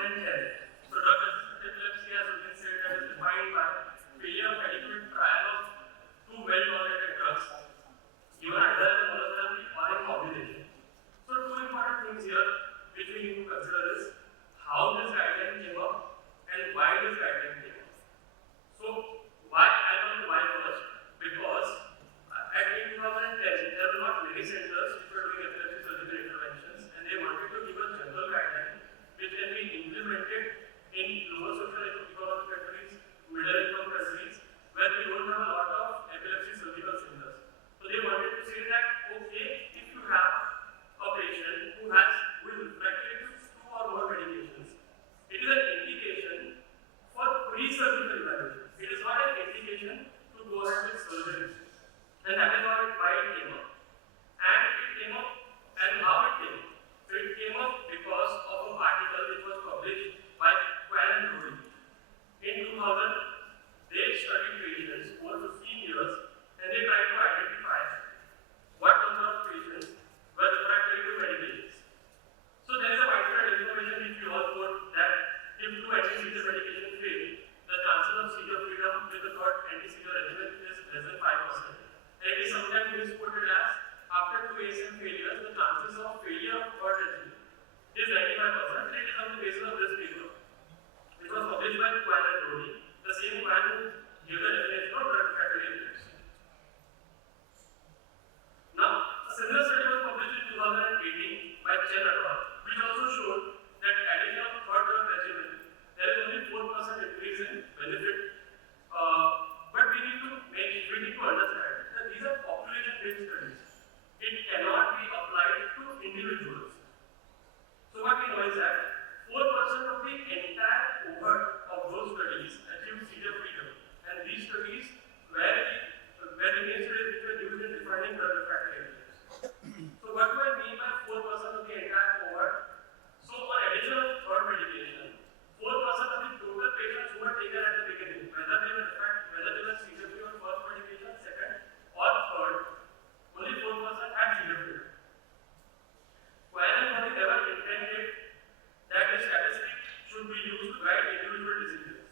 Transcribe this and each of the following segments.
2010. So drug-resistant epilepsy has been said that is defined by failure of adequate trial of two well-tolerated drugs, given either as a monotherapy or in combination. So two important things here which we need to consider is how this guideline came up and why this guideline came up. So why I want to why first? Because in 2010 there were not many centers which were doing epilepsy surgical interventions, and they wanted to give a general guideline which can be implemented in lower socio-economic countries, middle-income countries, where we don't have a lot of epilepsy surgical centers. So they wanted to say that, okay, if you have a patient who is refractory to two or more medications, it is an indication for pre-surgical evaluation. It is not an indication to go ahead with surgery. And that is why it came up. And it came up, and how it came up. So it came up because of a article which was published by Quell and Rory. In 2000, they studied patients over 15 years, and they tried to identify what number of patients were refractory to medications. So there is a widespread information which we all know that if two anti-seizure medications fail, the chances of seizure freedom with the third anti-seizure regimen is less than 5%. And it is sometimes misquoted as after two ASM failures, the chances of failure of third regimen is 95%. And it is on the basis of this paper. It was published by Quell and Rory, the same man who gave the definition of drug refractory epilepsy. Now, a similar study was published in 2018 by Chen et al., which also showed that addition of third drug regimen, there is only 4% increase in benefit. But we need to understand that these are population-based studies. It cannot be applied to individuals. So what we know is that 4% of the entire cohort of those studies achieved seizure freedom, and these studies were the main studies which were used in defining drug refractory epilepsy. So what do I mean by 4% of the entire cohort? So for addition of third medication, 4% of the total patients who were taken at the beginning, whether they were seizure free on first medication, second, or third, only 4% had seizure freedom. Quell and Rory never intended that the statistic should be used to guide individual decisions.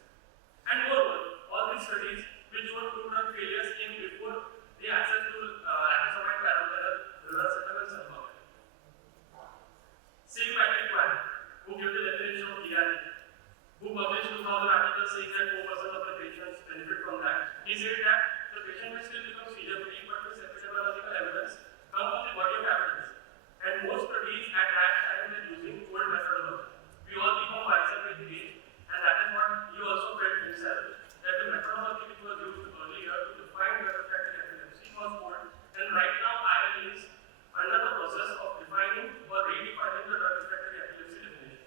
And moreover, all these studies which showed two drug failures came before the access to acrosomite parameter, rivaroxaban and sulfametharin. Same Patrick Quell, who gave the definition of DRE, who published 2000 articles saying that 4% of the patients benefit from that. He said that the patient may still become seizure free, but this epidemiological evidence comes from the body of evidence. And most studies at that time were using old methodology. We all become wiser with age, and that is what he also felt himself, that the methodology which was used earlier to define drug refractory epilepsy was old, and right now IL is under the process of defining or redefining the drug refractory epilepsy definition.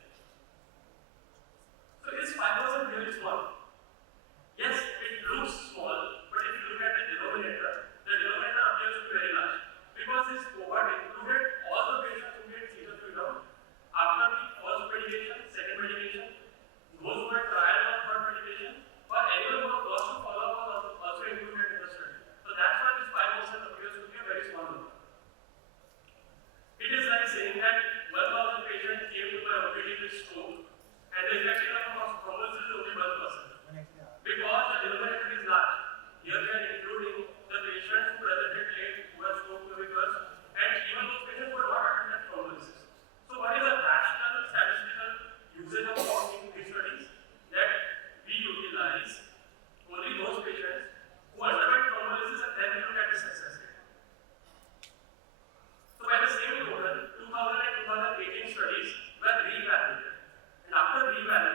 So is 5% really small? Yes, it looks small, but if you look at the denominator appears to be very large, because this cohort included all the patients who get seizure freedom after the first medication, second medication, those who had trial or third medication, or anyone who was lost to follow up was also included in the study. So that's why this 5% appears to be a very small number. It is like saying that 1,000 patients came to my OPD with stroke, and the effective number of thrombosis is only 1%. Because the denominator is large. Here we are including the patients who presented late, who had stroke clavicles, and even those patients who were not attended thrombolysis. So what is a rational statistical usage of these studies? That we utilize only those patients who underwent thrombolysis, and then we look at the success rate. So by the same token, 2000 and 2018 studies were reevaluated. And after reevaluation,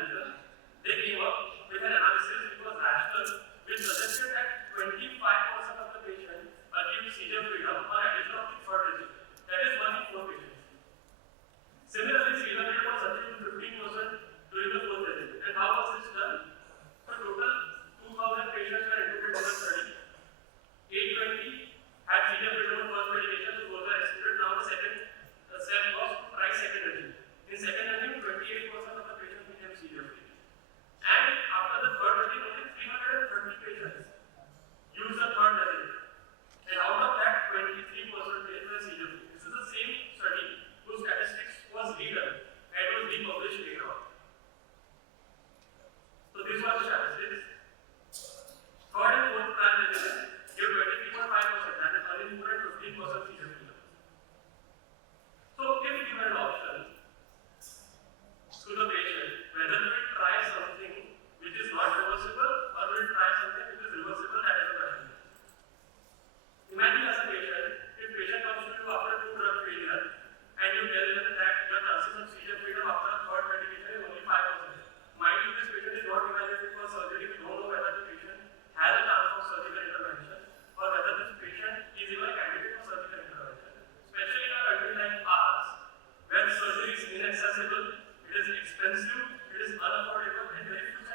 expensive, it is unaffordable, and very few